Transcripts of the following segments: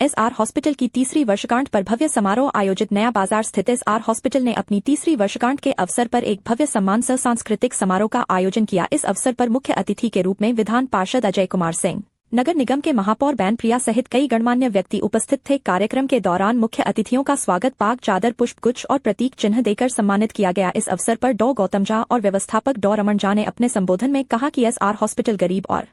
SR hospital की तीसरी वर्षगांठ पर भव्य समारोह आयोजित। नया बाजार स्थित एसआर हॉस्पिटल ने अपनी तीसरी वर्षगांठ के अवसर पर एक भव्य सम्मान सह सांस्कृतिक समारोह का आयोजन किया। इस अवसर पर मुख्य अतिथि के रूप में विधान पार्षद अजय कुमार सिंह, नगर निगम के महापौर बैन प्रिया सहित कई गणमान्य व्यक्ति उपस्थित थे। कार्यक्रम के दौरान मुख्य अतिथियों का स्वागत पाग, चादर, पुष्प गुच्छ और प्रतीक चिन्ह देकर सम्मानित किया गया। इस अवसर पर डॉ गौतम झा और व्यवस्थापक डॉ रमन झा ने अपने संबोधन में कहा कि एसआर हॉस्पिटल गरीब और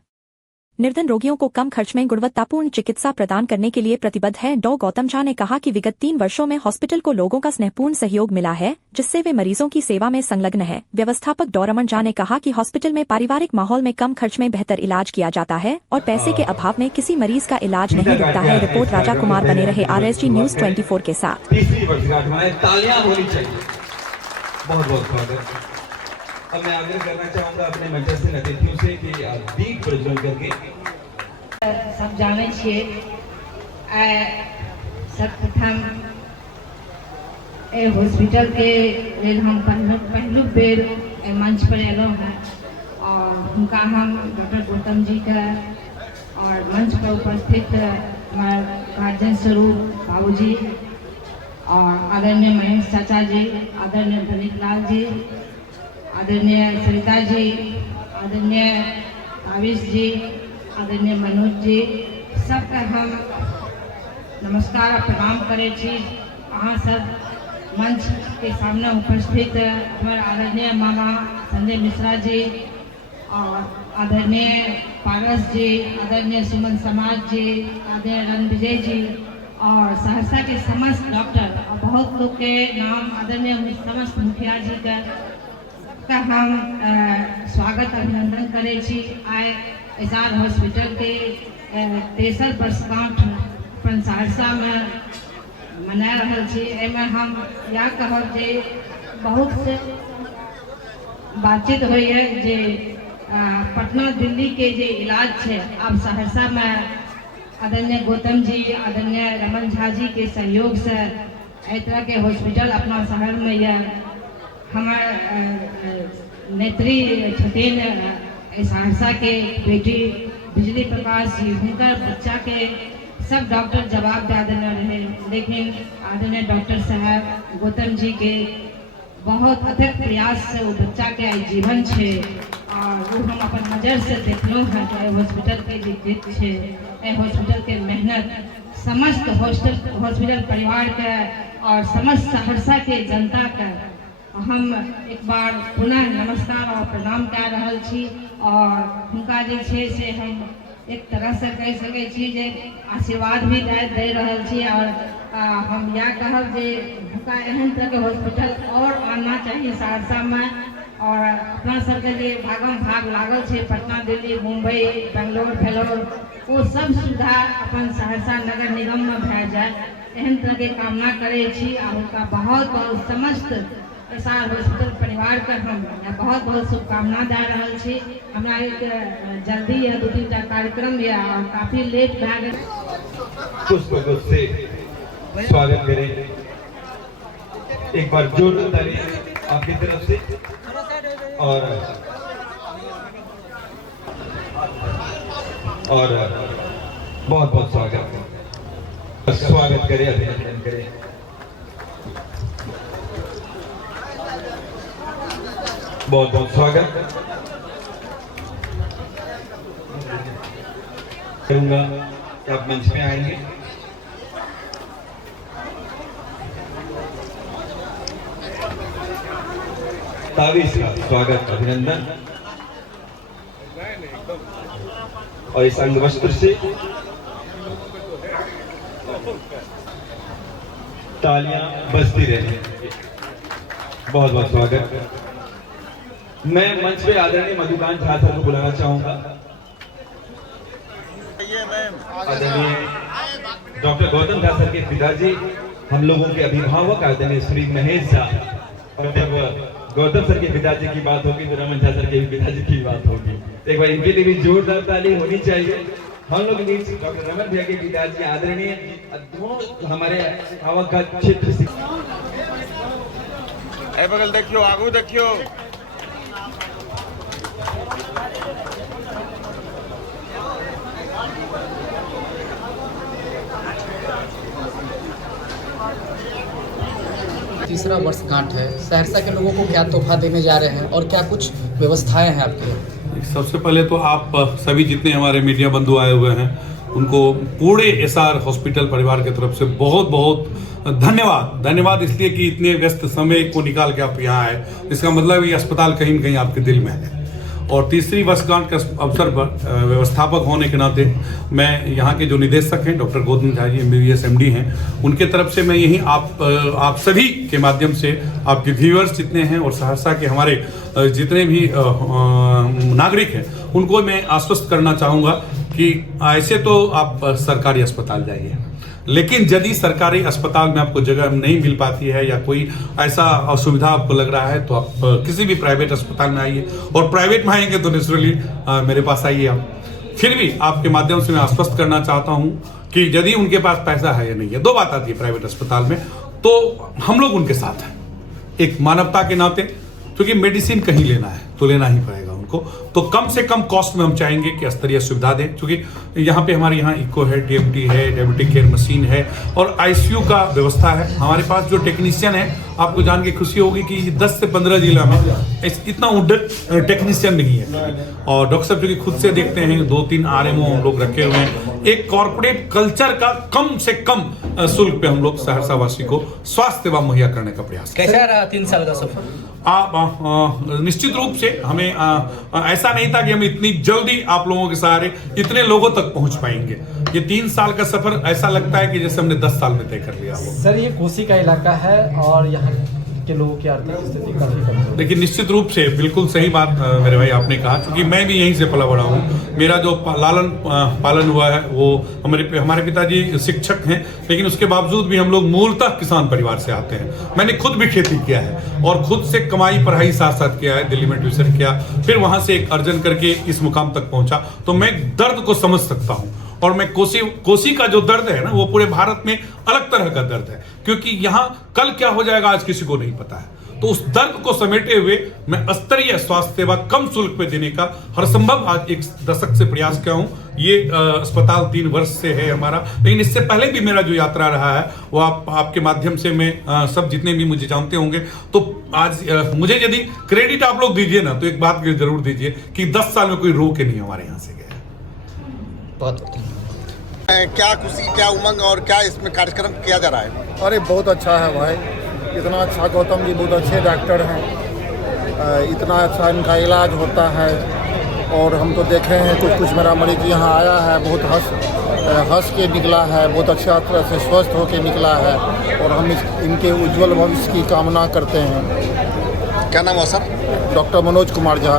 निर्धन रोगियों को कम खर्च में गुणवत्तापूर्ण चिकित्सा प्रदान करने के लिए प्रतिबद्ध है। डॉ गौतम झा ने कहा कि विगत 3 वर्षों में हॉस्पिटल को लोगों का स्नेहपूर्ण सहयोग मिला है, जिससे वे मरीजों की सेवा में संलग्न है। व्यवस्थापक डॉ रमन झा ने कहा कि हॉस्पिटल में पारिवारिक माहौल में कम खर्च में बेहतर इलाज किया जाता है और पैसे के अभाव में किसी मरीज का इलाज नहीं रुकता है। रिपोर्ट राजा कुमार। बने रहे RSG News 24 के साथ। तीसरी वर्षगांठ में तालियां होनी चाहिए। बहुत बहुत स्वागत। अब मैं आग्रह करना चाहूंगा अपने मंचस्थ अतिथियों से कि दीप प्रज्वलन करके सब जाने छिए सर्वप्रथम हॉस्पिटल के लेल हम पहलू बेर मंच पर एलहुँ हैं और उनका हम डॉक्टर गौतम जी का और मंच पर उपस्थित हमारे गार्जियन स्वरूप बाबूजी और आदरणीय महेश चाचा जी, आदरणीय धनिक लाल जी, आदरणीय सरिता जी, आदरणीय आविश जी, आदरणीय मनोज जी, सबका हम नमस्कार और प्रणाम करे छी। अहाँ सब मंच के सामने उपस्थित हमारे आदरणीय मामा संजय मिश्रा जी और आदरणीय पारस जी, आदरणीय सुमन समाज जी, आदरणीय रण विजय जी और सहरसा के समस्त डॉक्टर और बहुत लोग के नाम आदरणीय समस्त मुखिया जी का हम स्वागत अभिनंदन करे छी। आए एसआर हॉस्पिटल के 63 वर्षगांठ अपन सहरसा में मना रहा छी। एमे हम या कहब जे बहुत से बातचीत हुई है जे पटना दिल्ली के जे इलाज है अब सहरसा में आदरणीय गौतम जी, आदरणीय रमन झा जी के सहयोग से इस तरह के हॉस्पिटल अपना शहर में या हमारे नेत्री छथिन सहरसा के बेटी बिजली प्रकाश जी, उनका बच्चा के सब डॉक्टर जवाब दे देने रहे, लेकिन आदरणीय डॉक्टर साहब गौतम जी के बहुत अथक प्रयास से वो बच्चा के जीवन है और वो हम अपन नज़र से देखलों हैं कि हॉस्पिटल के जे जीत है, हॉस्पिटल के मेहनत समस्त हॉस्पिटल परिवार के और समस्त सहरसा के जनता के हम एक बार पुनः नमस्कार और प्रणाम कर रहा छी और उनका जे छे से हम एक तरह से कह सके छी जे आशीर्वाद भी दे रहा छी और हम यह कहब जे उनका एहन तरह के हॉस्पिटल और आना चाहिए सहरसा में और अपना सबके जे भागम भाग लागल छे पटना, दिल्ली, मुंबई, बेंगलोर, भेलोर वो सब सुविधा अपन सहरसा नगर निगम में भए जाए एहन तरह के कामना करे छी और उनका बहुत बहुत समस्त एसआर हॉस्पिटल परिवार का हम बहुत बहुत शुभकामना दे रहा छी। हमरा एक जल्दी या 2-3 कार्यक्रम या काफी लेट भए गेल। पुष्प से स्वागत करें। एक बार जोरदार ताली आपकी तरफ से और बहुत बहुत स्वागत करें, अभिनंदन करें। बहुत बहुत स्वागत करूंगा कि आप मंच में आएंगे। तावीज का स्वागत अभिनंदन और इस अंग वस्त्र से तालियां बजती रहे। बहुत बहुत स्वागत। मैं मंच पे आदरणीय मधुकांत झा सर को बुलाना चाहूंगा। आदरणीय डॉक्टर गौतम झा सर के पिताजी, हम लोगों के अभिभावक आदरणीय श्री महेश झा, और जब गौतम सर के पिताजी की बात होगी तो रमन झा सर के पिताजी की बात होगी। तो एक बार इनके लिए भी जोरदार ताली होनी चाहिए। हम लोग डॉक्टर रमन भैया के पिताजी आदरणीय दोनों हमारे आवक का क्षेत्र से बगल देखियो, आगू देखियो। तीसरा वर्षगांठ है, सहरसा के लोगों को क्या तोहफा देने जा रहे हैं और क्या कुछ व्यवस्थाएं हैं आपके? सबसे पहले तो आप सभी जितने हमारे मीडिया बंधु आए हुए हैं उनको पूरे एसआर हॉस्पिटल परिवार की तरफ से बहुत बहुत धन्यवाद इसलिए कि इतने व्यस्त समय को निकाल के आप यहाँ आए। इसका मतलब ये अस्पताल कहीं न कहीं आपके दिल में है। और तीसरी वर्षगांठ के अवसर पर व्यवस्थापक होने के नाते मैं यहाँ के जो निदेशक हैं doctor Gautam Jha ji MBBS MD हैं, उनके तरफ से मैं यही आप सभी के माध्यम से आपके व्यूअर्स जितने हैं और सहरसा के हमारे जितने भी नागरिक हैं उनको मैं आश्वस्त करना चाहूँगा कि ऐसे तो आप सरकारी अस्पताल जाइए, लेकिन यदि सरकारी अस्पताल में आपको जगह नहीं मिल पाती है या कोई ऐसा असुविधा आपको लग रहा है तो आप किसी भी प्राइवेट अस्पताल में आइए। और प्राइवेट में आएंगे तो नेचुरली मेरे पास आइए आप। फिर भी आपके माध्यम से मैं आश्वस्त करना चाहता हूं कि यदि उनके पास पैसा है या नहीं है, दो बात आती है प्राइवेट अस्पताल में, तो हम लोग उनके साथ हैं एक मानवता के नाते, क्योंकि मेडिसिन कहीं लेना है तो लेना ही पड़ेगा उनको, तो कम से कम कॉस्ट में हम चाहेंगे कि स्तरीय सुविधा दें। क्योंकि यहाँ पे हमारे यहाँ इको है, DMT है, डायबिटिक केयर मशीन है और ICU का व्यवस्था है। हमारे पास जो टेक्नीशियन है, आपको जान के खुशी होगी कि 10 से 15 जिला में इतना उन्नत टेक्नीशियन नहीं है। और डॉक्टर साहब जो कि खुद से देखते हैं 2-3 RMO हम लोग रखे हुए हैं। एक कॉर्पोरेट कल्चर का कम से कम शुल्क पे हम लोग सहरसा वासी को स्वास्थ्य सेवा मुहैया करने का प्रयास। कैसा रहा 3 साल का सफर? निश्चित रूप से हमें ऐसा नहीं था कि हम इतनी जल्दी आप लोगों के सहारे इतने लोगों तक पहुंच पाएंगे। ये 3 साल का सफर ऐसा लगता है कि जैसे हमने 10 साल में तय कर लिया हो। सर, ये कोसी का इलाका है और यहाँ के लोगों की आर्थिक स्थिति काफी कमजोर। देखिए, निश्चित रूप से बिल्कुल सही बात मेरे भाई आपने कहा, क्योंकि मैं भी यहीं से पला बड़ा हूँ। मेरा जो लालन पालन हुआ है वो हमारे पिताजी शिक्षक हैं, लेकिन उसके बावजूद भी हम लोग मूलतः किसान परिवार से आते हैं। मैंने खुद भी खेती किया है और खुद से कमाई पढ़ाई साथ साथ किया है, दिल्ली में ट्यूशन किया, फिर वहां से एक अर्जन करके इस मुकाम तक पहुंचा। तो मैं दर्द को समझ सकता हूँ और मैं कोसी का जो दर्द है ना, वो पूरे भारत में अलग तरह का दर्द है, क्योंकि यहाँ कल क्या हो जाएगा आज किसी को नहीं पता है। तो उस दर्द को समेटे हुए मैं स्तरीय स्वास्थ्य सेवा कम शुल्क पे देने का हर संभव आज 1 दशक से प्रयास किया हूँ। ये अस्पताल 3 वर्ष से है हमारा, लेकिन इससे पहले भी मेरा जो यात्रा रहा है वो आपके माध्यम से मैं सब जितने भी मुझे जानते होंगे, तो आज मुझे यदि क्रेडिट आप लोग दीजिए ना, तो एक बात जरूर दीजिए कि 10 साल में कोई रो के नहीं हमारे यहाँ से गया। बहुत क्या खुशी, क्या उमंग और क्या इसमें कार्यक्रम किया जा रहा है? अरे बहुत अच्छा है भाई, इतना अच्छा गौतम जी बहुत अच्छे डॉक्टर हैं, इतना अच्छा इनका इलाज होता है। और हम तो देखे हैं कुछ मेरा मरीज यहाँ आया है, बहुत हंस के निकला है, बहुत अच्छा तरह से स्वस्थ होकर निकला है और हम इनके उज्जवल भविष्य की कामना करते हैं। क्या नाम है सर? डॉक्टर मनोज कुमार झा।